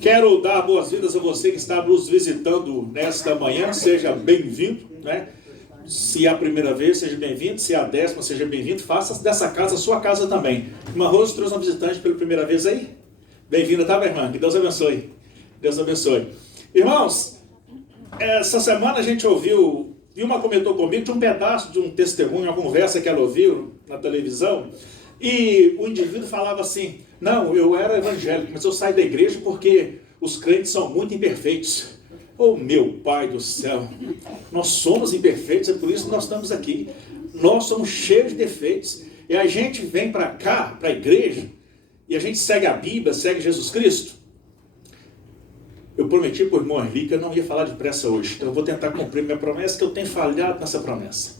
Quero dar boas-vindas a você que está nos visitando nesta manhã, seja bem-vindo, né? Se é a primeira vez, seja bem-vindo, se é a 10ª, seja bem-vindo, faça dessa casa a sua casa também. Irmã Rose trouxe uma visitante pela primeira vez aí? Bem-vinda, tá, minha irmã? Que Deus abençoe. Deus abençoe. Irmãos, essa semana a gente ouviu, Vilma comentou comigo, de um pedaço de um testemunho, uma conversa que ela ouviu na televisão, e o indivíduo falava assim: não, eu era evangélico, mas eu saí da igreja porque os crentes são muito imperfeitos. Oh, meu Pai do céu, nós somos imperfeitos, é por isso que nós estamos aqui. Nós somos cheios de defeitos. E a gente vem para cá, para a igreja, e a gente segue a Bíblia, segue Jesus Cristo. Eu prometi para o irmão Henrique que eu não ia falar depressa hoje, então eu vou tentar cumprir minha promessa, que eu tenho falhado nessa promessa.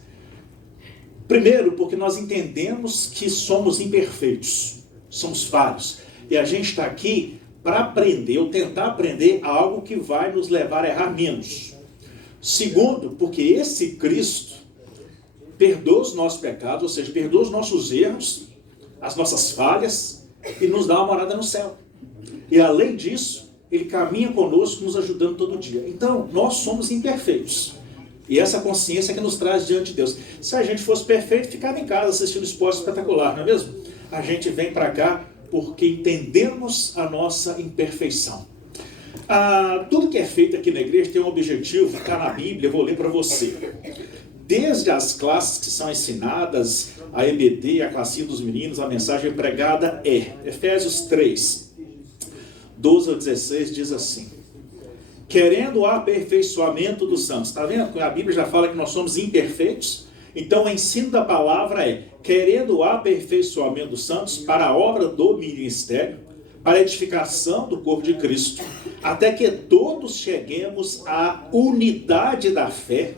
Primeiro, porque nós entendemos que somos imperfeitos, somos falhos, e a gente está aqui para aprender, ou tentar aprender algo que vai nos levar a errar menos. Segundo, porque esse Cristo perdoa os nossos pecados, ou seja, perdoa os nossos erros, as nossas falhas, e nos dá uma morada no céu. E além disso, Ele caminha conosco, nos ajudando todo dia. Então, nós somos imperfeitos. E essa consciência que nos traz diante de Deus. Se a gente fosse perfeito, ficava em casa assistindo esporte espetacular, não é mesmo? A gente vem para cá porque entendemos a nossa imperfeição. Tudo que é feito aqui na igreja tem um objetivo, está na Bíblia, eu vou ler para você. Desde as classes que são ensinadas, a EBD, a classinha dos meninos, a mensagem pregada é Efésios 3, 12 a 16, diz assim: querendo o aperfeiçoamento dos santos. Está vendo? A Bíblia já fala que nós somos imperfeitos. Então o ensino da palavra é: querendo o aperfeiçoamento dos santos para a obra do ministério, para a edificação do corpo de Cristo, até que todos cheguemos à unidade da fé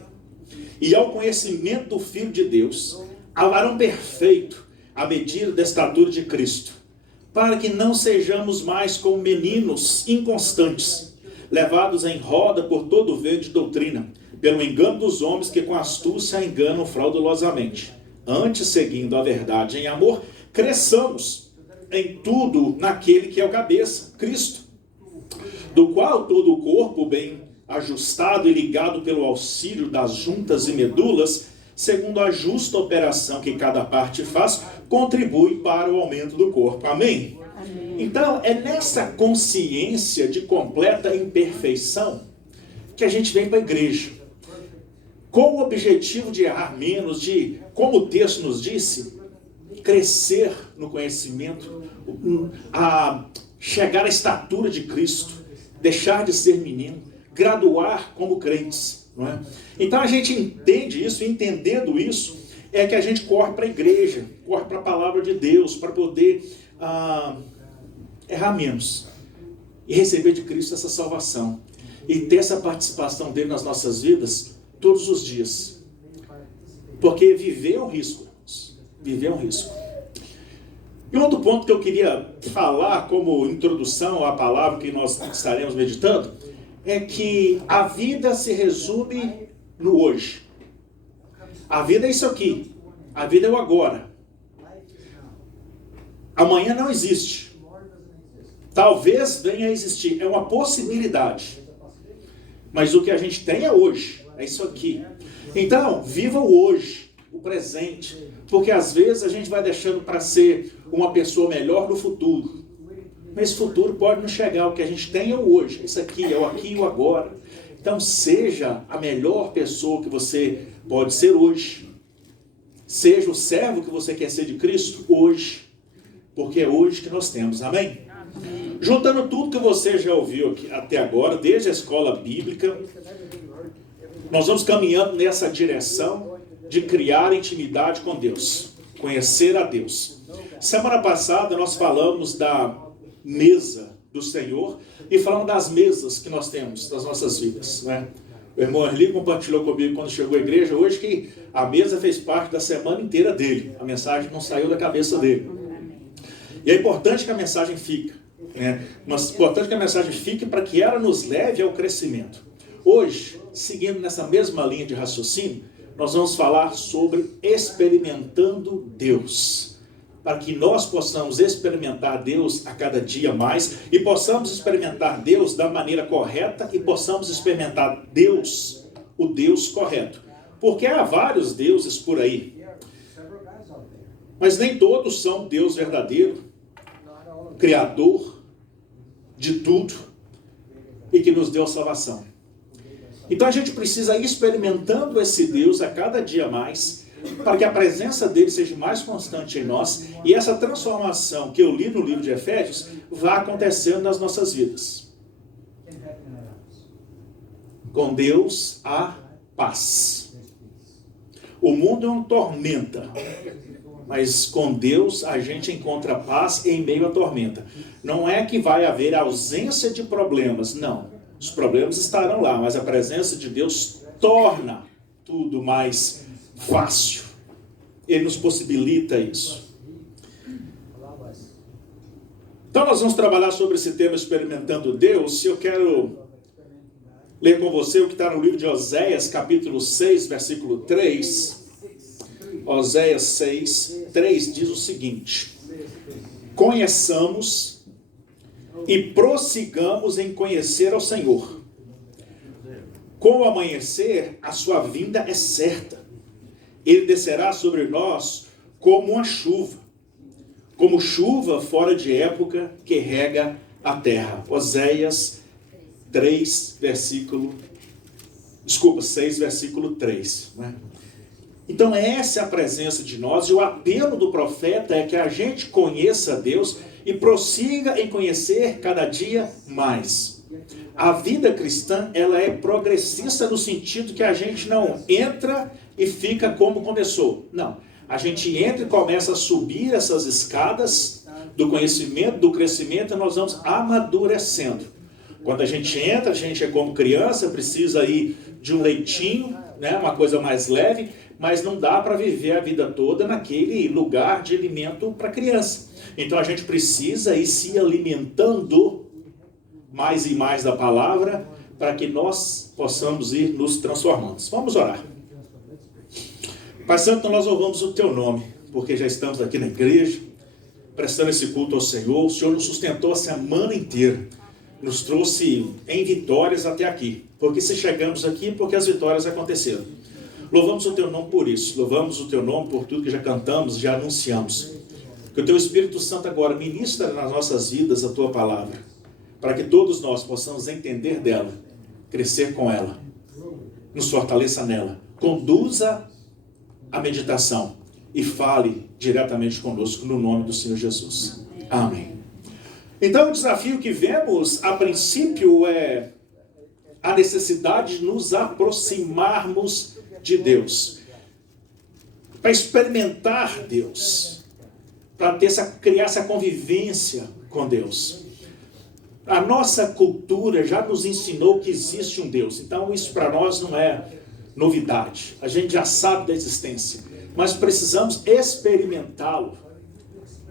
e ao conhecimento do Filho de Deus, ao varão perfeito, à medida da estatura de Cristo, para que não sejamos mais como meninos inconstantes, levados em roda por todo o vento de doutrina, pelo engano dos homens que com astúcia enganam fraudulosamente. Antes, seguindo a verdade em amor, cresçamos em tudo naquele que é o cabeça, Cristo, do qual todo o corpo, bem ajustado e ligado pelo auxílio das juntas e medulas, segundo a justa operação que cada parte faz, contribui para o aumento do corpo. Amém? Amém. Então, é nessa consciência de completa imperfeição que a gente vem para a igreja, com o objetivo de errar menos, de, como o texto nos disse, crescer no conhecimento, a chegar à estatura de Cristo, deixar de ser menino, graduar como crentes, não é? Então a gente entende isso, e entendendo isso, é que a gente corre para a igreja, corre para a palavra de Deus, para poder errar menos, e receber de Cristo essa salvação, e ter essa participação dele nas nossas vidas, todos os dias. Porque viver é um risco, irmãos. Viver é um risco. E outro ponto que eu queria falar como introdução à palavra que nós estaremos meditando, é que a vida se resume no hoje. A vida é isso aqui. A vida é o agora. Amanhã não existe. Talvez venha a existir. É uma possibilidade. Mas o que a gente tem é hoje. É isso aqui. Então, viva o hoje, o presente. Porque às vezes a gente vai deixando para ser uma pessoa melhor no futuro. Mas esse futuro pode não chegar. O que a gente tem é o hoje. Isso aqui é o aqui e o agora. Então seja a melhor pessoa que você pode ser hoje. Seja o servo que você quer ser de Cristo hoje. Porque é hoje que nós temos. Amém? Amém. Juntando tudo que você já ouviu aqui, até agora, desde a escola bíblica, nós vamos caminhando nessa direção de criar intimidade com Deus. Conhecer a Deus. Semana passada nós falamos da mesa do Senhor e falamos das mesas que nós temos nas nossas vidas, né? O irmão Erli compartilhou comigo quando chegou à igreja hoje que a mesa fez parte da semana inteira dele. A mensagem não saiu da cabeça dele. E é importante que a mensagem fique, né? Mas é importante que a mensagem fique para que ela nos leve ao crescimento. Hoje, seguindo nessa mesma linha de raciocínio, nós vamos falar sobre experimentando Deus. Para que nós possamos experimentar Deus a cada dia mais e possamos experimentar Deus da maneira correta e possamos experimentar Deus, o Deus correto. Porque há vários deuses por aí, mas nem todos são Deus verdadeiro, Criador de tudo e que nos deu salvação. Então a gente precisa ir experimentando esse Deus a cada dia mais, para que a presença dele seja mais constante em nós e essa transformação que eu li no livro de Efésios vá acontecendo nas nossas vidas. Com Deus há paz. O mundo é uma tormenta, mas com Deus a gente encontra paz em meio à tormenta. Não é que vai haver ausência de problemas, não. Os problemas estarão lá, mas a presença de Deus torna tudo mais fácil. Ele nos possibilita isso. Então nós vamos trabalhar sobre esse tema experimentando Deus. E eu quero ler com você o que está no livro de Oséias, capítulo 6, versículo 3. Oséias 6, 3 diz o seguinte: conheçamos e prossigamos em conhecer ao Senhor. Com o amanhecer, a sua vinda é certa. Ele descerá sobre nós como uma chuva, como chuva fora de época que rega a terra. Oséias 6, versículo 3. Né? Então essa é a presença de nós, e o apelo do profeta é que a gente conheça Deus e prossiga em conhecer cada dia mais. A vida cristã, ela é progressista no sentido que a gente não entra e fica como começou. Não, a gente entra e começa a subir essas escadas do conhecimento, do crescimento, e nós vamos amadurecendo. Quando a gente entra, a gente é como criança, precisa ir de um leitinho, né, uma coisa mais leve, mas não dá para viver a vida toda naquele lugar de alimento para criança. Então a gente precisa ir se alimentando mais e mais da palavra para que nós possamos ir nos transformando. Vamos orar. Pai Santo, nós louvamos o Teu nome, porque já estamos aqui na igreja, prestando esse culto ao Senhor. O Senhor nos sustentou a semana inteira, nos trouxe em vitórias até aqui, porque se chegamos aqui, porque as vitórias aconteceram. Louvamos o Teu nome por isso, louvamos o Teu nome por tudo que já cantamos, já anunciamos. Que o Teu Espírito Santo agora ministra nas nossas vidas a Tua palavra, para que todos nós possamos entender dela, crescer com ela, nos fortaleça nela, conduza a meditação e fale diretamente conosco no nome do Senhor Jesus. Amém. Então o desafio que vemos a princípio é a necessidade de nos aproximarmos de Deus, para experimentar Deus, para criar essa convivência com Deus. A nossa cultura já nos ensinou que existe um Deus, então isso para nós não é novidade, a gente já sabe da existência, mas precisamos experimentá-lo,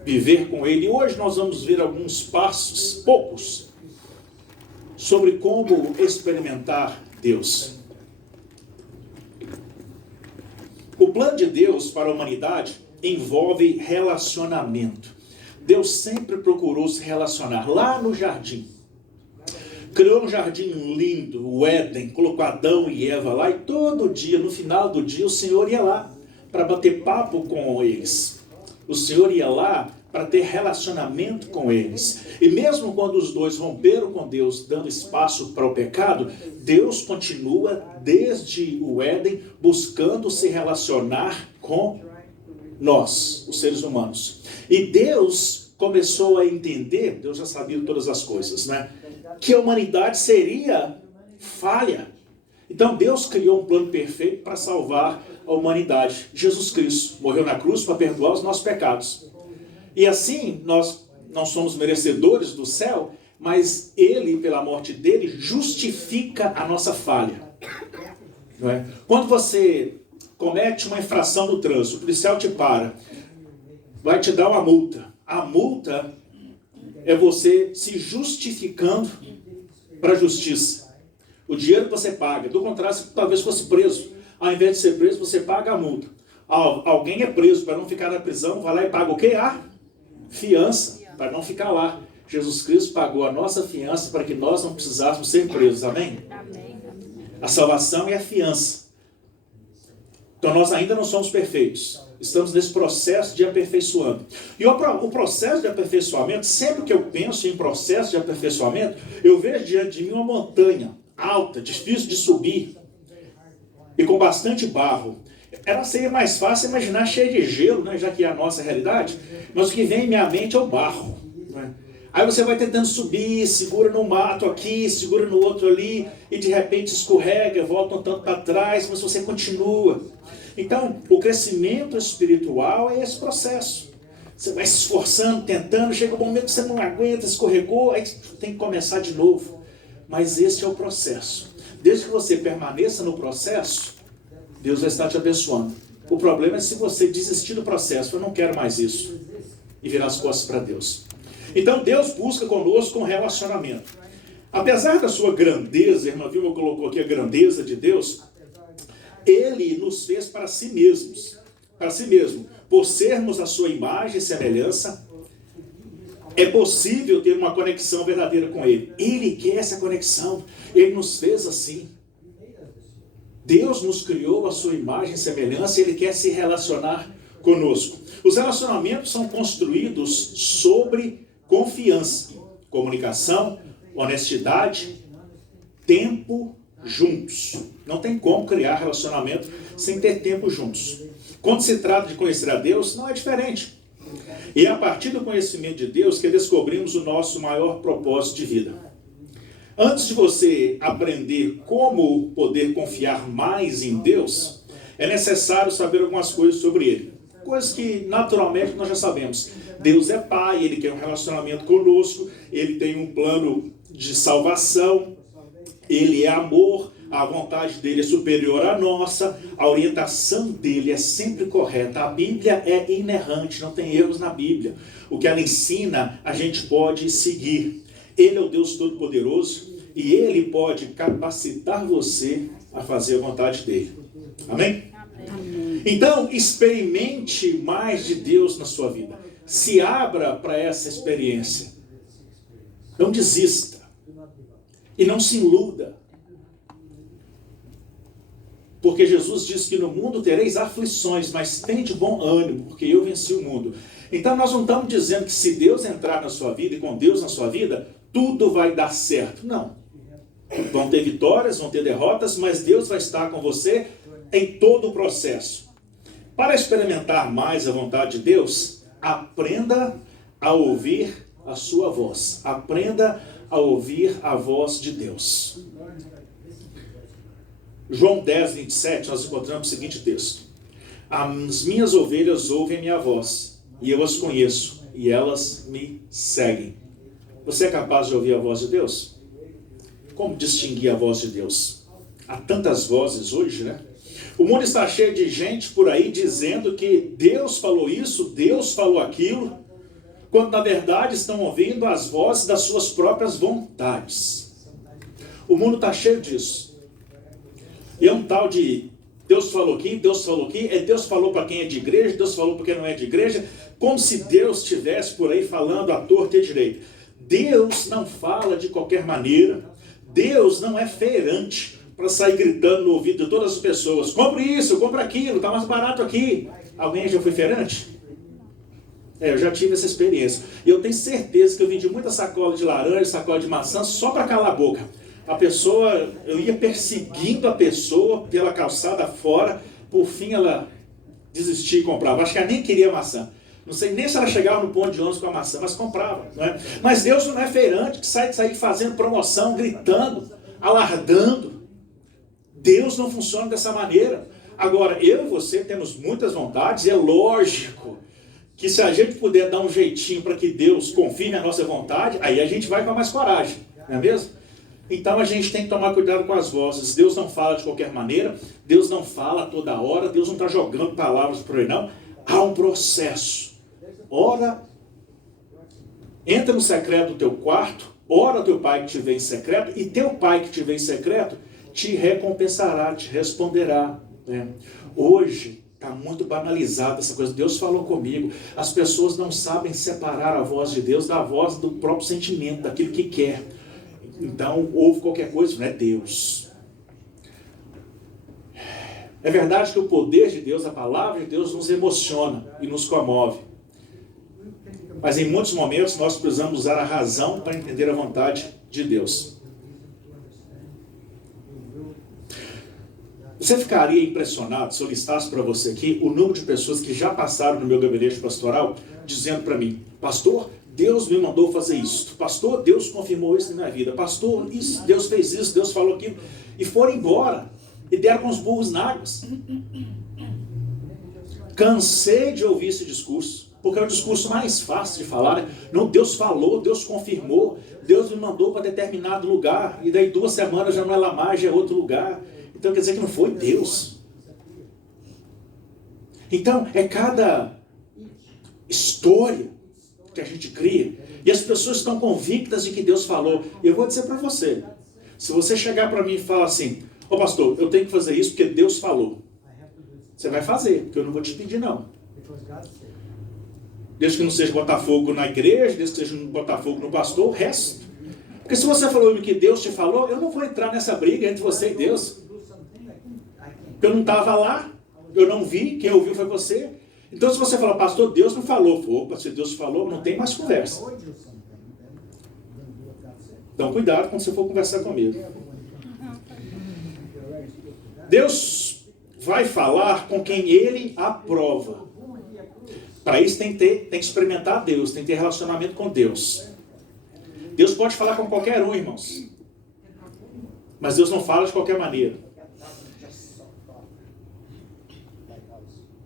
viver com Ele. E hoje nós vamos ver alguns passos, poucos, sobre como experimentar Deus. O plano de Deus para a humanidade envolve relacionamento. Deus sempre procurou se relacionar. Lá no jardim, criou um jardim lindo, o Éden, colocou Adão e Eva lá, e todo dia, no final do dia, o Senhor ia lá para bater papo com eles. O Senhor ia lá para ter relacionamento com eles. E mesmo quando os dois romperam com Deus, dando espaço para o pecado, Deus continua desde o Éden buscando se relacionar com nós, os seres humanos. E Deus começou a entender, Deus já sabia todas as coisas, né? Que a humanidade seria falha. Então Deus criou um plano perfeito para salvar a humanidade. Jesus Cristo morreu na cruz para perdoar os nossos pecados. E assim, nós não somos merecedores do céu, mas Ele, pela morte dele, justifica a nossa falha. Não é? Quando você comete uma infração no trânsito, o policial te para, vai te dar uma multa. A multa é você se justificando para a justiça. O dinheiro que você paga, do contrário, você talvez fosse preso. Ao invés de ser preso, você paga a multa. Alguém é preso para não ficar na prisão, vai lá e paga o quê? A fiança, para não ficar lá. Jesus Cristo pagou a nossa fiança para que nós não precisássemos ser presos. Amém? Amém. A salvação é a fiança. Então nós ainda não somos perfeitos. Estamos nesse processo de aperfeiçoamento. E o processo de aperfeiçoamento, sempre que eu penso em processo de aperfeiçoamento, eu vejo diante de mim uma montanha alta, difícil de subir, e com bastante barro. Ela seria mais fácil imaginar cheia de gelo, né, já que é a nossa realidade, mas o que vem em minha mente é o barro. Né? Aí você vai tentando subir, segura no mato aqui, segura no outro ali, e de repente escorrega, volta um tanto para trás, mas você continua. Então, o crescimento espiritual é esse processo. Você vai se esforçando, tentando, chega um momento que você não aguenta, escorregou, aí tem que começar de novo. Mas esse é o processo. Desde que você permaneça no processo, Deus vai estar te abençoando. O problema é se você desistir do processo, eu não quero mais isso, e virar as costas para Deus. Então, Deus busca conosco um relacionamento. Apesar da sua grandeza, a irmã Vilma colocou aqui a grandeza de Deus, Ele nos fez para si mesmos. Para si mesmo. Por sermos a sua imagem e semelhança, é possível ter uma conexão verdadeira com Ele. Ele quer essa conexão. Ele nos fez assim. Deus nos criou a sua imagem e semelhança e Ele quer se relacionar conosco. Os relacionamentos são construídos sobre confiança, comunicação, honestidade, tempo juntos. Não tem como criar relacionamento sem ter tempo juntos. Quando se trata de conhecer a Deus, não é diferente. E é a partir do conhecimento de Deus que descobrimos o nosso maior propósito de vida. Antes de você aprender como poder confiar mais em Deus, é necessário saber algumas coisas sobre Ele. Coisas que naturalmente nós já sabemos. Deus é Pai, Ele quer um relacionamento conosco, Ele tem um plano de salvação, Ele é amor, a vontade dele é superior à nossa, a orientação dele é sempre correta. A Bíblia é inerrante, não tem erros na Bíblia. O que ela ensina, a gente pode seguir. Ele é o Deus Todo-Poderoso e Ele pode capacitar você a fazer a vontade dele. Amém? Amém. Então, experimente mais de Deus na sua vida. Se abra para essa experiência. Não desista. E não se iluda. Porque Jesus diz que no mundo tereis aflições, mas tem de bom ânimo, porque eu venci o mundo. Então nós não estamos dizendo que se Deus entrar na sua vida e com Deus na sua vida, tudo vai dar certo. Não. Vão ter vitórias, vão ter derrotas, mas Deus vai estar com você em todo o processo. Para experimentar mais a vontade de Deus, aprenda a ouvir a sua voz. Aprenda a ouvir a voz de Deus. João 10, 27, nós encontramos o seguinte texto. As minhas ovelhas ouvem a minha voz, e eu as conheço, e elas me seguem. Você é capaz de ouvir a voz de Deus? Como distinguir a voz de Deus? Há tantas vozes hoje, né? O mundo está cheio de gente por aí dizendo que Deus falou isso, Deus falou aquilo, quando na verdade estão ouvindo as vozes das suas próprias vontades. O mundo está cheio disso. E é um tal de Deus falou aqui, Deus falou para quem é de igreja, Deus falou para quem não é de igreja, como se Deus estivesse por aí falando à torta e à direita. Deus não fala de qualquer maneira, Deus não é feirante para sair gritando no ouvido de todas as pessoas, compre isso, compre aquilo, está mais barato aqui. Alguém já foi feirante? Eu já tive essa experiência. E eu tenho certeza que eu vendi muita sacola de laranja, sacola de maçã, só para calar a boca. A pessoa, eu ia perseguindo a pessoa pela calçada fora, por fim ela desistia e comprava. Acho que ela nem queria maçã. Não sei nem se ela chegava no ponto de ônibus com a maçã, mas comprava. Não é? Mas Deus não é feirante que sai fazendo promoção, gritando, alardando. Deus não funciona dessa maneira. Agora, eu e você temos muitas vontades, e é lógico que se a gente puder dar um jeitinho para que Deus confie na nossa vontade, aí a gente vai com mais coragem, não é mesmo? Então a gente tem que tomar cuidado com as vozes. Deus não fala de qualquer maneira, Deus não fala toda hora, Deus não está jogando palavras por aí não. Há um processo. Ora, entra no secreto do teu quarto, ora ao teu pai que te vê em secreto, e teu pai que te vê em secreto te recompensará, te responderá. né? Hoje está muito banalizada essa coisa. Deus falou comigo. As pessoas não sabem separar a voz de Deus da voz do próprio sentimento, daquilo que quer. Então, ouve qualquer coisa, não é Deus. É verdade que o poder de Deus, a palavra de Deus, nos emociona e nos comove. Mas em muitos momentos nós precisamos usar a razão para entender a vontade de Deus. Você ficaria impressionado se eu listasse para você aqui o número de pessoas que já passaram no meu gabinete pastoral dizendo para mim: pastor, Deus me mandou fazer isso. Pastor, Deus confirmou isso na minha vida. Pastor, isso, Deus fez isso, Deus falou aquilo. E foram embora. E deram com os burros na água. Cansei de ouvir esse discurso. Porque é o discurso mais fácil de falar. Né? Não, Deus falou, Deus confirmou. Deus me mandou para determinado lugar. E daí 2 semanas já não é lá mais, já é outro lugar. Então quer dizer que não foi Deus. Então é cada história que a gente cria. E as pessoas estão convictas de que Deus falou. E eu vou dizer para você. Se você chegar para mim e falar assim: ô pastor, eu tenho que fazer isso porque Deus falou. Você vai fazer, porque eu não vou te pedir não. Desde que não seja botar fogo na igreja, desde que seja botar fogo no pastor, o resto. Porque se você falou o que Deus te falou, eu não vou entrar nessa briga entre você e Deus. Porque eu não estava lá, eu não vi, quem ouviu foi você. Então se você falar: pastor, Deus não falou. Opa, se Deus falou, não tem mais conversa. Então cuidado quando você for conversar comigo. Deus vai falar com quem Ele aprova. Para isso tem que experimentar Deus, tem que ter relacionamento com Deus. Deus pode falar com qualquer um, irmãos. Mas Deus não fala de qualquer maneira.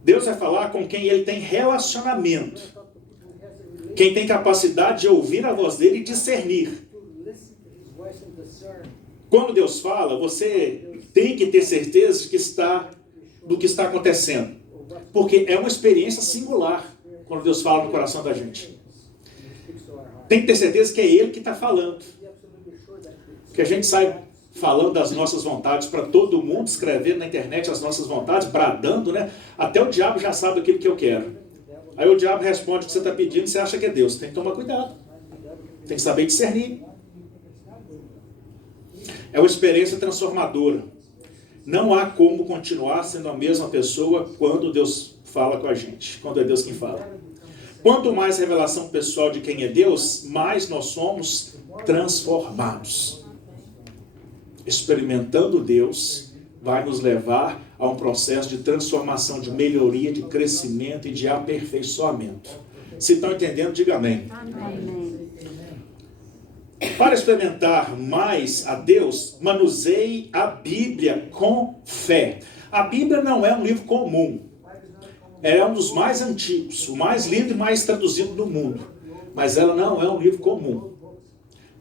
Deus vai falar com quem Ele tem relacionamento. Quem tem capacidade de ouvir a voz dEle e discernir. Quando Deus fala, você tem que ter certeza do que está acontecendo. Porque é uma experiência singular quando Deus fala no coração da gente. Tem que ter certeza que é Ele que está falando. Que a gente sai falando das nossas vontades para todo mundo, escrevendo na internet as nossas vontades, bradando, né? Até o diabo já sabe aquilo que eu quero. Aí o diabo responde o que você está pedindo, você acha que é Deus. Tem que tomar cuidado. Tem que saber discernir. É uma experiência transformadora. Não há como continuar sendo a mesma pessoa quando Deus fala com a gente, quando é Deus quem fala. Quanto mais revelação pessoal de quem é Deus, mais nós somos transformados. Experimentando Deus vai nos levar a um processo de transformação, de melhoria, de crescimento e de aperfeiçoamento. Se estão entendendo, diga amém. Amém. Para experimentar mais a Deus, manuseie a Bíblia com fé. A Bíblia não é um livro comum. É um dos mais antigos, o mais lido e mais traduzido do mundo. Mas ela não é um livro comum.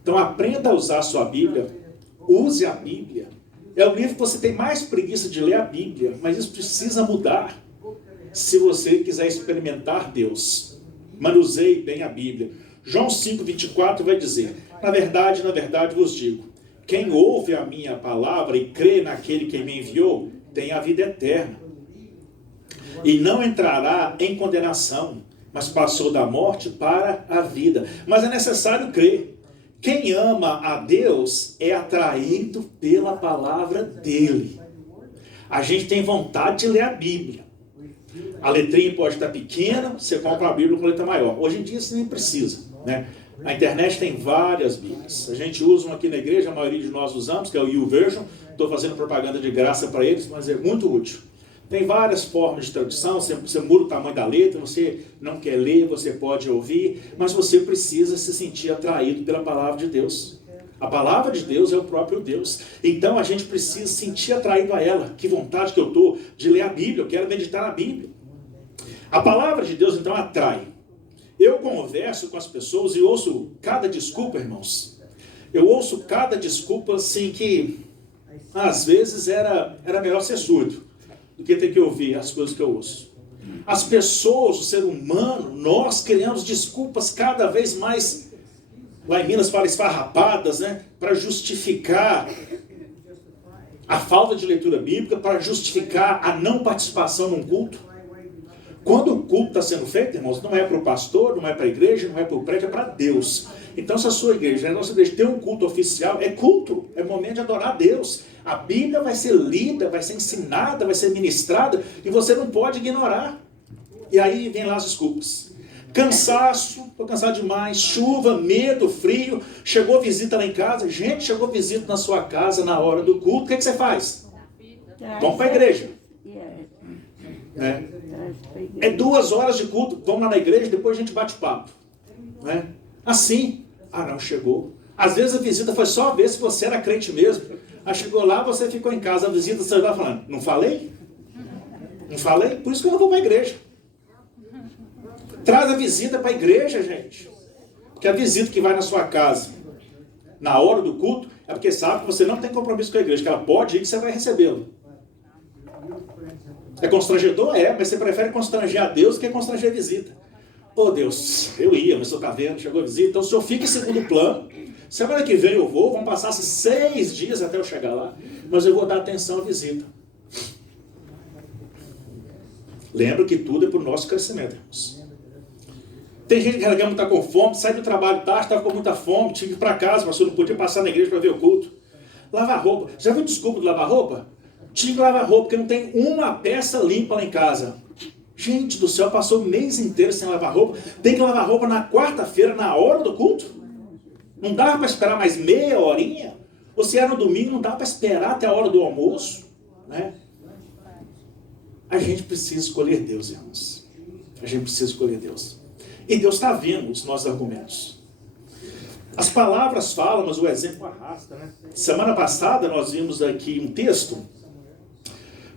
Então aprenda a usar a sua Bíblia. Use a Bíblia. É o livro que você tem mais preguiça de ler a Bíblia. Mas isso precisa mudar. Se você quiser experimentar Deus, manuseie bem a Bíblia. João 5,24 vai dizer: na verdade vos digo, quem ouve a minha palavra e crê naquele que me enviou, tem a vida eterna. E não entrará em condenação, mas passou da morte para a vida. Mas é necessário crer. Quem ama a Deus é atraído pela palavra dele. A gente tem vontade de ler a Bíblia. A letrinha pode estar pequena, você compra a Bíblia com letra maior. Hoje em dia você nem precisa, né? A internet tem várias Bíblias. A gente usa uma aqui na igreja, a maioria de nós usamos, que é o YouVersion. Estou fazendo propaganda de graça para eles, mas é muito útil. Tem várias formas de tradução, você muda o tamanho da letra, você não quer ler, você pode ouvir, mas você precisa se sentir atraído pela palavra de Deus. A palavra de Deus é o próprio Deus. Então a gente precisa se sentir atraído a ela. Que vontade que eu estou de ler a Bíblia, eu quero meditar na Bíblia. A palavra de Deus então atrai. Eu converso com as pessoas e ouço cada desculpa, irmãos. Eu ouço cada desculpa assim que às vezes era melhor ser surdo do que ter que ouvir as coisas que eu ouço. As pessoas, o ser humano, nós criamos desculpas cada vez mais, lá em Minas fala esfarrapadas, né? Para justificar a falta de leitura bíblica para justificar a não participação num culto. Quando o culto está sendo feito, irmãos, não é para o pastor, não é para a igreja, não é para o prédio, é para Deus. Então, se a sua igreja, a nossa igreja tem um culto oficial, é culto, é momento de adorar a Deus. A Bíblia vai ser lida, vai ser ensinada, vai ser ministrada, e você não pode ignorar. E aí vem lá as desculpas. Cansaço, estou cansado demais, chuva, medo, frio, chegou visita lá em casa. Gente, chegou visita na sua casa na hora do culto, o que você faz? Vamos para a igreja. É 2 horas de culto, vamos lá na igreja, depois a gente bate papo. Assim, não chegou. Às vezes a visita foi só ver se você era crente mesmo. Aí chegou lá, você ficou em casa, a visita, você vai falando, não falei? Não falei? Por isso que eu não vou para a igreja. Traz a visita para a igreja, gente. Porque a visita que vai na sua casa, na hora do culto, é porque sabe que você não tem compromisso com a igreja, que ela pode ir que você vai recebê-lo. É constrangedor? É, mas você prefere constranger a Deus do que constranger a visita. Ô Deus, eu ia, mas estou vendo, chegou a visita, então o senhor fica em segundo plano. Semana que vem eu vou, vão passar 6 dias até eu chegar lá, mas eu vou dar atenção à visita. Lembra que tudo é para o nosso crescimento, irmãos. Tem gente que está com fome, sai do trabalho tarde, estava com muita fome, tinha que ir para casa, mas não podia passar na igreja para ver o culto. Lavar roupa. Já viu desculpa de lavar roupa? Tinha que lavar roupa, porque não tem uma peça limpa lá em casa. Gente do céu, passou o mês inteiro sem lavar roupa. Tem que lavar roupa na quarta-feira, na hora do culto? Não dava para esperar mais meia horinha? Ou se era no domingo, não dava para esperar até a hora do almoço? Né? A gente precisa escolher Deus, irmãos. A gente precisa escolher Deus. E Deus está vendo os nossos argumentos. As palavras falam, mas o exemplo arrasta, né? Semana passada nós vimos aqui um texto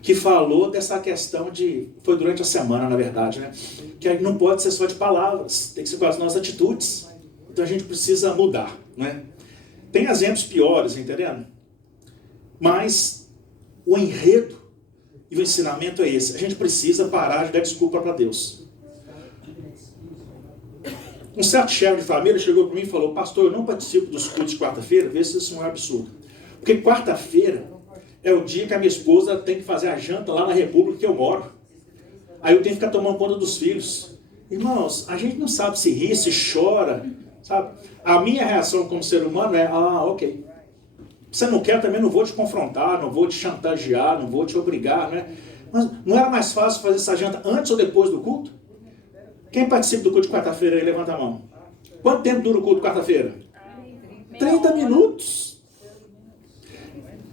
que falou dessa questão de... Foi durante a semana, na verdade, né? Que não pode ser só de palavras, tem que ser com as nossas atitudes. Então a gente precisa mudar, né? Tem exemplos piores, entendendo? Mas o enredo e o ensinamento é esse. A gente precisa parar de dar desculpa para Deus. Um certo chefe de família chegou para mim e falou: pastor, eu não participo dos cultos de quarta-feira, vê se isso não é absurdo. Porque quarta-feira é o dia que a minha esposa tem que fazer a janta lá na República que eu moro. Aí eu tenho que ficar tomando conta dos filhos. Irmãos, a gente não sabe se ri, se chora, sabe? A minha reação como ser humano é: ok. Você não quer, também não vou te confrontar, não vou te chantagear, não vou te obrigar, né? Mas não era mais fácil fazer essa janta antes ou depois do culto? Quem participa do culto de quarta-feira aí, levanta a mão. Quanto tempo dura o culto de quarta-feira? 30 minutos.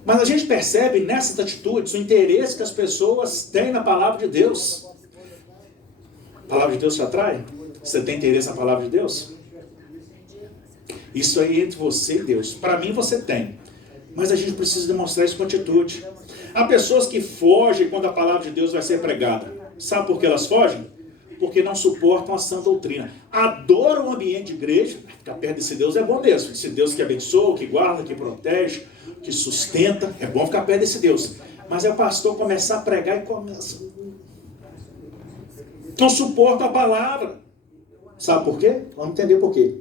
Mas a gente percebe nessas atitudes o interesse que as pessoas têm na palavra de Deus. A palavra de Deus te atrai? Você tem interesse na palavra de Deus? Isso aí é entre você e Deus. Para mim você tem. Mas a gente precisa demonstrar isso com atitude. Há pessoas que fogem quando a palavra de Deus vai ser pregada. Sabe por que elas fogem? Porque não suportam a sã doutrina. Adoram o ambiente de igreja. Ficar perto desse Deus é bom mesmo. Esse Deus que abençoa, que guarda, que protege, que sustenta. É bom ficar perto desse Deus. Mas é o pastor começar a pregar e começa... Não suporta a palavra. Sabe por quê? Vamos entender por quê.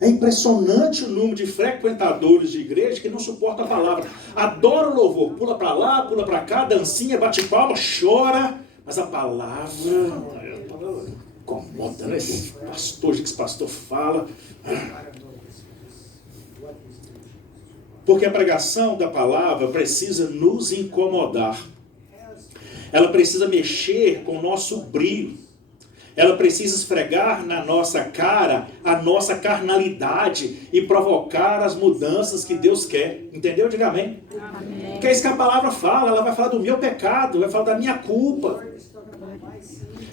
É impressionante o número de frequentadores de igreja que não suporta a palavra. Adora o louvor. Pula para lá, pula para cá, dancinha, bate palma, chora. Mas a palavra incomoda, né? Esse pastor, o que esse pastor fala. Porque a pregação da palavra precisa nos incomodar. Ela precisa mexer com o nosso brilho. Ela precisa esfregar na nossa cara a nossa carnalidade e provocar as mudanças que Deus quer. Entendeu? Diga amém. Amém. Porque é isso que a palavra fala. Ela vai falar do meu pecado, vai falar da minha culpa.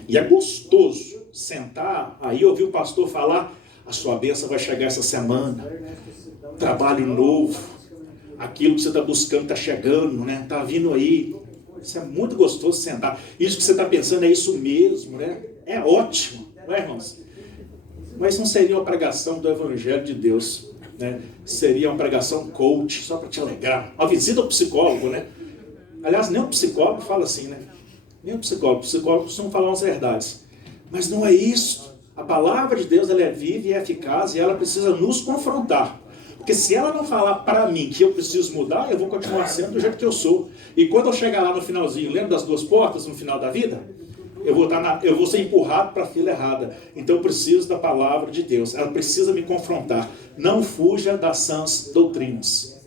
E é gostoso sentar, aí ouvir o pastor falar: a sua bênção vai chegar essa semana. Trabalho novo. Aquilo que você está buscando está chegando, né? Está vindo aí. Isso é muito gostoso sentar. Isso que você está pensando é isso mesmo, né? É ótimo, não é, irmãos? Mas não seria uma pregação do Evangelho de Deus, né? Seria uma pregação coach, só para te alegrar. Uma visita ao psicólogo, né? Aliás, nem o psicólogo fala assim, né? Nem o psicólogo. O psicólogo costuma falar umas verdades. Mas não é isso. A palavra de Deus, ela é viva e é eficaz e ela precisa nos confrontar. Porque se ela não falar para mim que eu preciso mudar, eu vou continuar sendo do jeito que eu sou. E quando eu chegar lá no finalzinho, lembra das duas portas no final da vida? Eu vou ser empurrado para a fila errada. Então eu preciso da palavra de Deus. Ela precisa me confrontar. Não fuja das sãs doutrinas.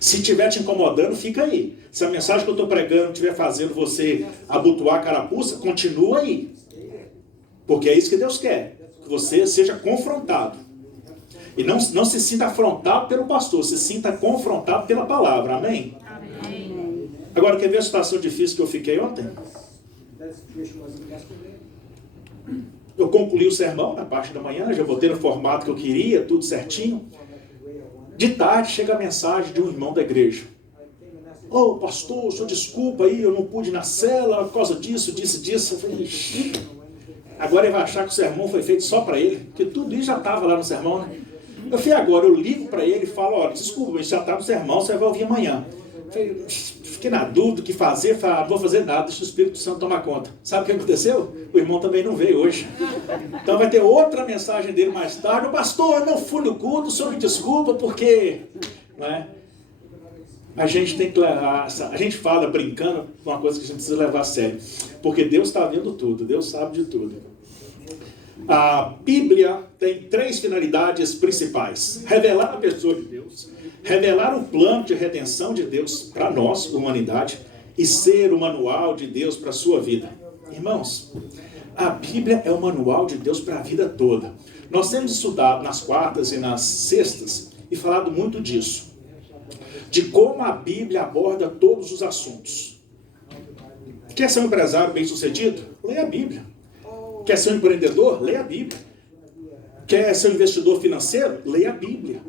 Se estiver te incomodando, fica aí. Se a mensagem que eu estou pregando estiver fazendo você abotoar a carapuça, continua aí. Porque é isso que Deus quer. Que você seja confrontado. E não se sinta afrontado pelo pastor, se sinta confrontado pela palavra. Amém? Amém. Agora, quer ver a situação difícil que eu fiquei ontem? Eu concluí o sermão na parte da manhã, já botei no formato que eu queria, tudo certinho. De tarde chega a mensagem de um irmão da igreja. Ô pastor, o senhor desculpa aí, eu não pude ir na cela por causa disso. Eu falei, ixi, agora ele vai achar que o sermão foi feito só para ele, porque tudo isso já estava lá no sermão, né? Eu falei, agora eu ligo para ele e falo, olha, desculpa, isso já está no sermão, você vai ouvir amanhã. Fiquei na dúvida do que fazer, falei, não vou fazer nada, deixa o Espírito Santo tomar conta. Sabe o que aconteceu? O irmão também não veio hoje. Então vai ter outra mensagem dele mais tarde, pastor, eu não fui no culto, o senhor me desculpa, porque... Não é? A gente tem que levar, a gente fala brincando uma coisa que a gente precisa levar a sério. Porque Deus está vendo tudo, Deus sabe de tudo. A Bíblia tem 3 finalidades principais. Revelar a pessoa de Deus, revelar o plano de redenção de Deus para nós, humanidade, e ser o manual de Deus para a sua vida. Irmãos, a Bíblia é o manual de Deus para a vida toda. Nós temos estudado nas quartas e nas sextas e falado muito disso. De como a Bíblia aborda todos os assuntos. Quer ser um empresário bem-sucedido? Leia a Bíblia. Quer ser um empreendedor? Leia a Bíblia. Quer ser um investidor financeiro? Leia a Bíblia.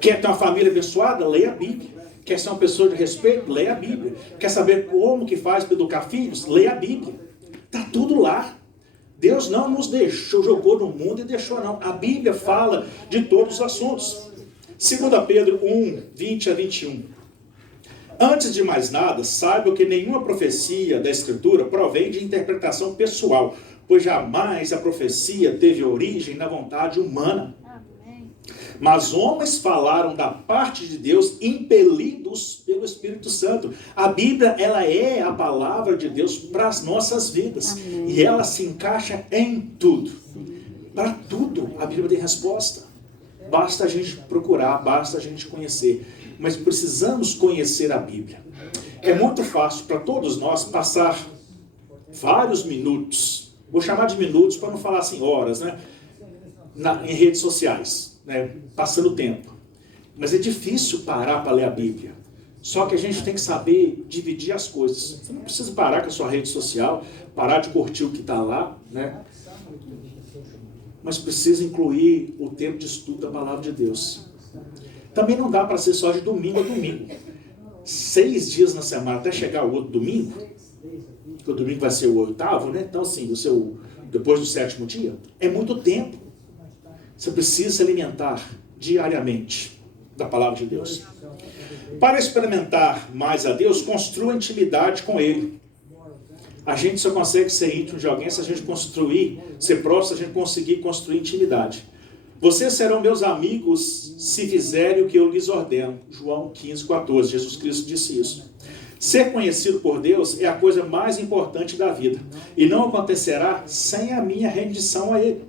Quer ter uma família abençoada? Leia a Bíblia. Quer ser uma pessoa de respeito? Leia a Bíblia. Quer saber como que faz para educar filhos? Leia a Bíblia. Está tudo lá. Deus não nos deixou, jogou no mundo e deixou não. A Bíblia fala de todos os assuntos. 2 Pedro 1, 20 a 21. Antes de mais nada, saiba que nenhuma profecia da Escritura provém de interpretação pessoal, pois jamais a profecia teve origem na vontade humana. Mas homens falaram da parte de Deus, impelidos pelo Espírito Santo. A Bíblia, ela é a palavra de Deus para as nossas vidas. Amém. E ela se encaixa em tudo. Para tudo, a Bíblia tem resposta. Basta a gente procurar, basta a gente conhecer. Mas precisamos conhecer a Bíblia. É muito fácil para todos nós passar vários minutos, vou chamar de minutos para não falar assim horas, né? Em redes sociais, né? Passando tempo. Mas é difícil parar para ler a Bíblia. Só que a gente tem que saber dividir as coisas. Você não precisa parar com a sua rede social, parar de curtir o que está lá, né? Mas precisa incluir o tempo de estudo da palavra de Deus. Também não dá para ser só de domingo a domingo. 6 dias na semana até chegar o outro domingo, que o domingo vai ser o 8º, né? Então assim, depois do 7º dia, é muito tempo. Você precisa se alimentar diariamente da palavra de Deus. Para experimentar mais a Deus, construa intimidade com Ele. A gente só consegue ser íntimo de alguém se a gente ser próximo, se a gente conseguir construir intimidade. Vocês serão meus amigos se fizerem o que eu lhes ordeno. João 15:14. Jesus Cristo disse isso. Ser conhecido por Deus é a coisa mais importante da vida. E não acontecerá sem a minha rendição a Ele.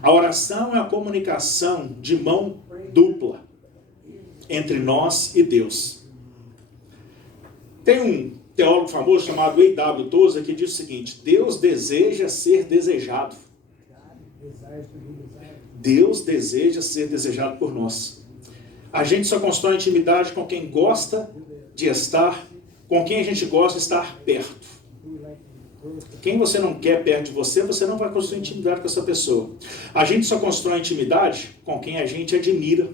A oração é a comunicação de mão dupla entre nós e Deus. Tem um teólogo famoso chamado A.W. Tozer que diz o seguinte: Deus deseja ser desejado. Deus deseja ser desejado por nós. A gente só constrói intimidade com quem gosta de estar, com quem a gente gosta de estar perto. Quem você não quer perto de você, você não vai construir intimidade com essa pessoa. A gente só constrói intimidade com quem a gente admira.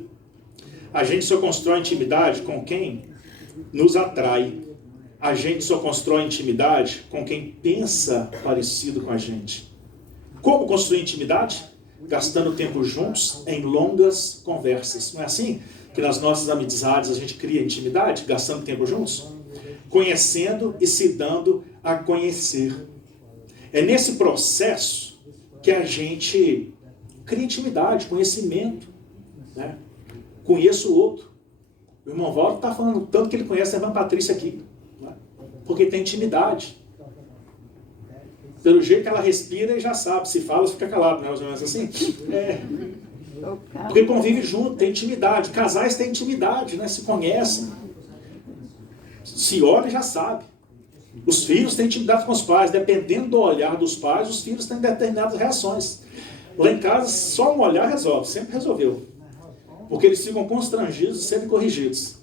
A gente só constrói intimidade com quem nos atrai. A gente só constrói intimidade com quem pensa parecido com a gente. Como construir intimidade? Gastando tempo juntos em longas conversas. Não é assim que nas nossas amizades a gente cria intimidade? Gastando tempo juntos? Conhecendo e se dando a conhecer. É nesse processo que a gente cria intimidade, conhecimento. né? Conheço o outro. O irmão Walter está falando tanto que ele conhece a irmã Patrícia aqui, né? Porque tem intimidade. Pelo jeito que ela respira, ele já sabe. Se fala, fica calado, né? Mais ou menos assim. Porque convive junto, tem intimidade. Casais têm intimidade, né? Se conhecem. Se olha, já sabe. Os filhos têm intimidade com os pais. Dependendo do olhar dos pais, os filhos têm determinadas reações. Lá em casa, só um olhar resolve. Sempre resolveu. Porque eles ficam constrangidos de serem corrigidos.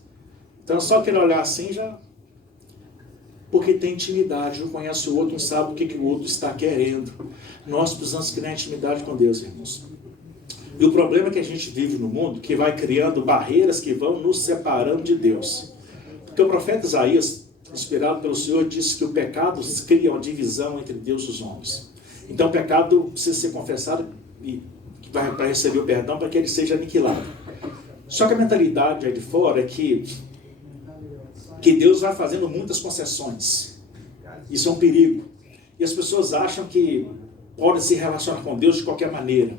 Então, só aquele olhar assim já... Porque tem intimidade. Um conhece o outro, um sabe o que o outro está querendo. Nós precisamos criar intimidade com Deus, irmãos. E o problema é que a gente vive no mundo que vai criando barreiras que vão nos separando de Deus. Porque o profeta Isaías, inspirado pelo Senhor, disse que o pecado cria uma divisão entre Deus e os homens. Então o pecado precisa ser confessado e para receber o perdão, para que ele seja aniquilado. Só que a mentalidade aí de fora é que Deus vai fazendo muitas concessões. Isso é um perigo. E as pessoas acham que podem se relacionar com Deus de qualquer maneira.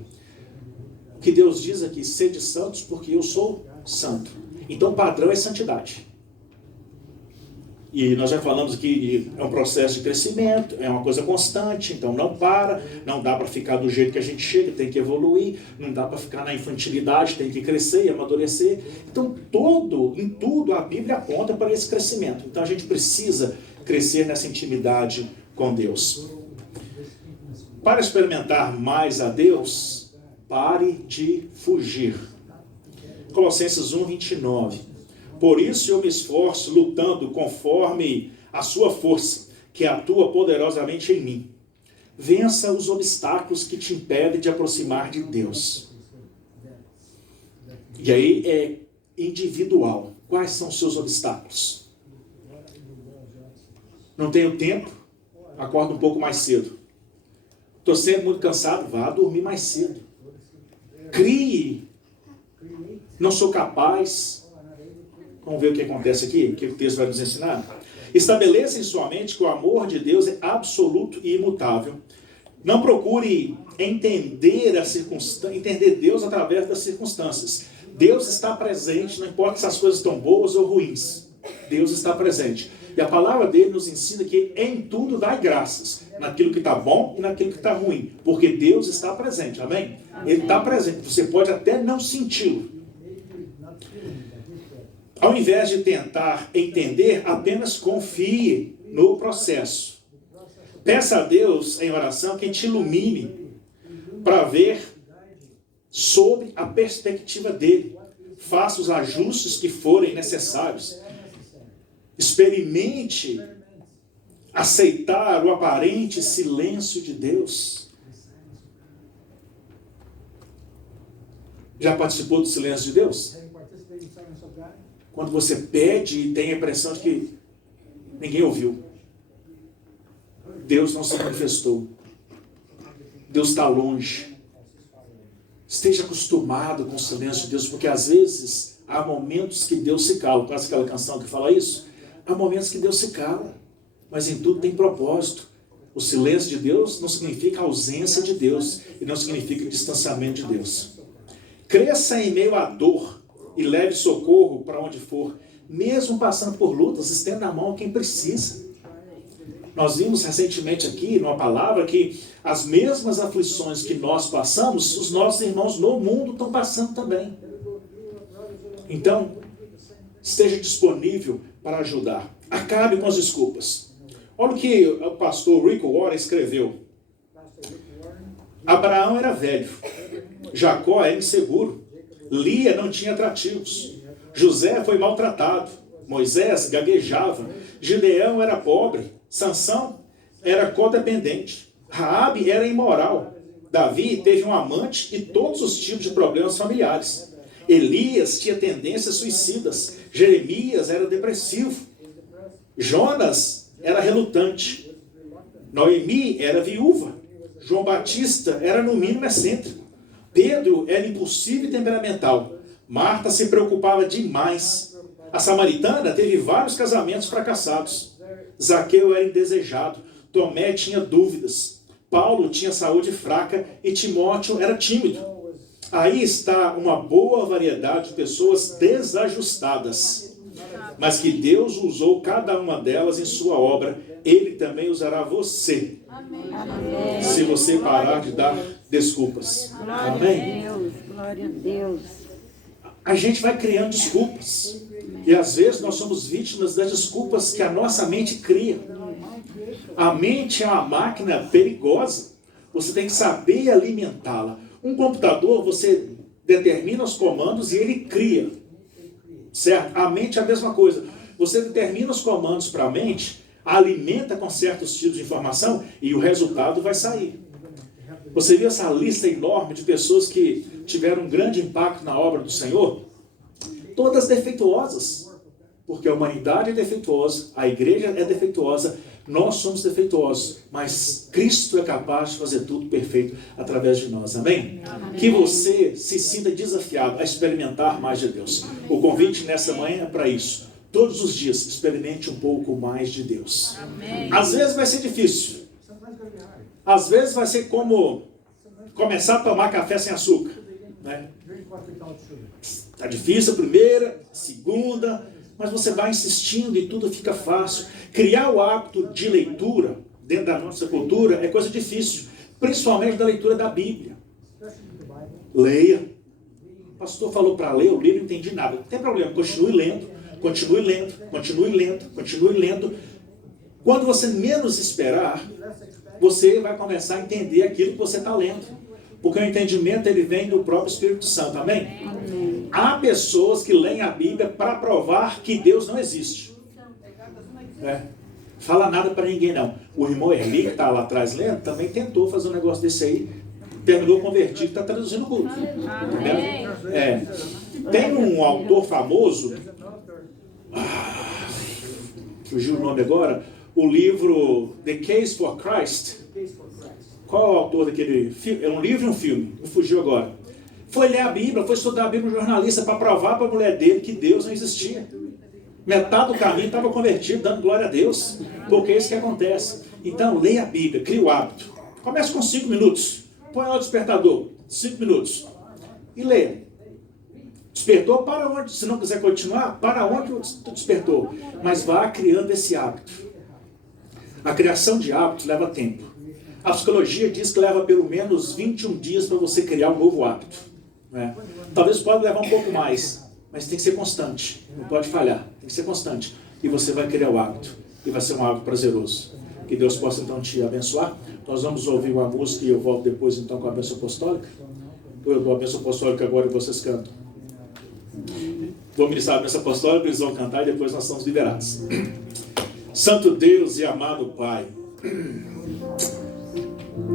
O que Deus diz aqui, sede santos porque eu sou santo. Então o padrão é santidade. E nós já falamos que é um processo de crescimento, é uma coisa constante, então não para, não dá para ficar do jeito que a gente chega, tem que evoluir, não dá para ficar na infantilidade, tem que crescer e amadurecer. Então em tudo a Bíblia aponta para esse crescimento. Então a gente precisa crescer nessa intimidade com Deus. Para experimentar mais a Deus, pare de fugir. Colossenses 1:29. Por isso eu me esforço lutando conforme a sua força, que atua poderosamente em mim. Vença os obstáculos que te impedem de aproximar de Deus. E aí é individual. Quais são os seus obstáculos? Não tenho tempo? Acordo um pouco mais cedo. Estou sendo muito cansado? Vá dormir mais cedo. Crie. Não sou capaz. Vamos ver o que acontece aqui, o que o texto vai nos ensinar. Estabeleça em sua mente que o amor de Deus é absoluto e imutável. Não procure entender Deus através das circunstâncias. Deus está presente, não importa se as coisas estão boas ou ruins. Deus está presente. E a palavra dele nos ensina que em tudo dai graças. Naquilo que está bom e naquilo que está ruim. Porque Deus está presente, amém? Ele está presente. Você pode até não senti-lo. Ao invés de tentar entender, apenas confie no processo. Peça a Deus em oração que te ilumine para ver sobre a perspectiva dele. Faça os ajustes que forem necessários. Experimente aceitar o aparente silêncio de Deus. Já participou do silêncio de Deus? Quando você pede e tem a impressão de que ninguém ouviu. Deus não se manifestou. Deus está longe. Esteja acostumado com o silêncio de Deus, porque às vezes há momentos que Deus se cala. Conhece aquela canção que fala isso? Há momentos que Deus se cala, mas em tudo tem propósito. O silêncio de Deus não significa ausência de Deus e não significa distanciamento de Deus. Cresça em meio à dor e leve socorro para onde for. Mesmo passando por lutas, estenda a mão a quem precisa. Nós vimos recentemente aqui, numa palavra, que as mesmas aflições que nós passamos, os nossos irmãos no mundo estão passando também. Então, esteja disponível para ajudar. Acabe com as desculpas. Olha o que o pastor Rick Warren escreveu. Abraão era velho. Jacó era inseguro. Lia não tinha atrativos. José foi maltratado. Moisés gaguejava. Gideão era pobre. Sansão era codependente. Raabe era imoral. Davi teve um amante e todos os tipos de problemas familiares. Elias tinha tendências suicidas. Jeremias era depressivo. Jonas era relutante. Noemi era viúva. João Batista era no mínimo excêntrico. Pedro era impulsivo e temperamental. Marta se preocupava demais. A samaritana teve vários casamentos fracassados. Zaqueu era indesejado. Tomé tinha dúvidas. Paulo tinha saúde fraca e Timóteo era tímido. Aí está uma boa variedade de pessoas desajustadas, mas que Deus usou cada uma delas em sua obra. Ele também usará você, se você parar de dar desculpas. Amém? Glória a Deus. A gente vai criando desculpas. E às vezes nós somos vítimas das desculpas que a nossa mente cria. A mente é uma máquina perigosa. Você tem que saber alimentá-la. Um computador, você determina os comandos e ele cria. Certo? A mente é a mesma coisa. Você determina os comandos para a mente, alimenta com certos tipos de informação e o resultado vai sair. Você viu essa lista enorme de pessoas que tiveram um grande impacto na obra do Senhor? Todas defeituosas. Porque a humanidade é defeituosa, a igreja é defeituosa, nós somos defeituosos, mas Cristo é capaz de fazer tudo perfeito através de nós. Amém? Amém. Que você se sinta desafiado a experimentar mais de Deus. O convite nessa manhã é para isso. Todos os dias, experimente um pouco mais de Deus. Amém. Às vezes vai ser difícil. Às vezes vai ser como começar a tomar café sem açúcar. Né? Está difícil a primeira, a segunda, mas você vai insistindo e tudo fica fácil. Criar o hábito de leitura dentro da nossa cultura é coisa difícil, principalmente da leitura da Bíblia. Leia. O pastor falou para ler, eu li, não entendi nada. Não tem problema, continue lendo, continue lendo, continue lendo, continue lendo. Quando você menos esperar, você vai começar a entender aquilo que você está lendo. Porque o entendimento ele vem do próprio Espírito Santo, amém? Amém. Há pessoas que leem a Bíblia para provar que Deus não existe. Fala nada para ninguém não. O irmão Erli, que está lá atrás lendo, também tentou fazer um negócio desse aí, terminou convertido, está traduzindo o culto. Tem um autor famoso, fugiu o nome agora, o livro The Case for Christ. Qual é o autor daquele filme? É um livro e um filme, me fugiu agora. Foi ler a Bíblia, foi estudar a Bíblia, um jornalista, para provar para a mulher dele que Deus não existia. Metade do caminho estava convertido, dando glória a Deus, porque é isso que acontece. Então, leia a Bíblia, crie o hábito. Comece com 5 minutos, põe lá o despertador, 5 minutos, e leia. Despertou, para onde? Se não quiser continuar, para onde despertou? Mas vá criando esse hábito. A criação de hábitos leva tempo. A psicologia diz que leva pelo menos 21 dias para você criar um novo hábito. Né? Talvez pode levar um pouco mais, mas tem que ser constante. Não pode falhar, tem que ser constante. E você vai criar o hábito. E vai ser um hábito prazeroso. Que Deus possa então te abençoar. Nós vamos ouvir uma música e eu volto depois então com a bênção apostólica. Eu dou a bênção apostólica agora e vocês cantam. Vou ministrar a bênção apostólica, eles vão cantar e depois nós estamos liberados. Santo Deus e amado Pai,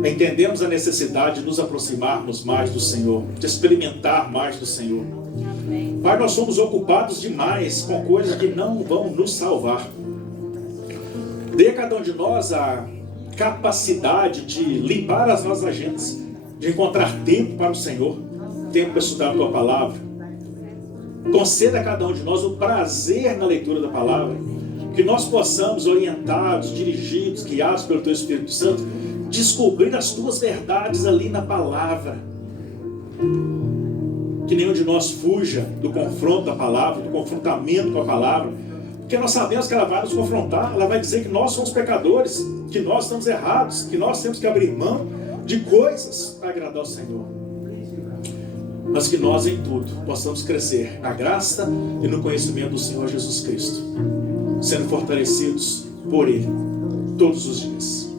entendemos a necessidade de nos aproximarmos mais do Senhor, de experimentar mais do Senhor. Pai, nós somos ocupados demais com coisas que não vão nos salvar. Dê a cada um de nós a capacidade de limpar as nossas agendas, de encontrar tempo para o Senhor, tempo para estudar a Tua Palavra. Conceda a cada um de nós o prazer na leitura da Palavra, que nós possamos, orientados, dirigidos, guiados pelo Teu Espírito Santo, descobrir as Tuas verdades ali na Palavra. Que nenhum de nós fuja do confronto da Palavra, do confrontamento com a Palavra, porque nós sabemos que ela vai nos confrontar, ela vai dizer que nós somos pecadores, que nós estamos errados, que nós temos que abrir mão de coisas para agradar ao Senhor. Mas que nós em tudo possamos crescer na graça e no conhecimento do Senhor Jesus Cristo, sendo fortalecidos por Ele todos os dias.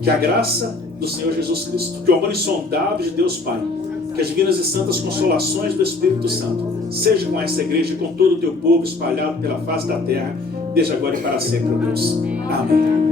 Que a graça do Senhor Jesus Cristo, que o amor insondável de Deus Pai, que as divinas e santas consolações do Espírito Santo seja com essa igreja e com todo o teu povo espalhado pela face da terra, desde agora e para sempre, ó Deus. Amém.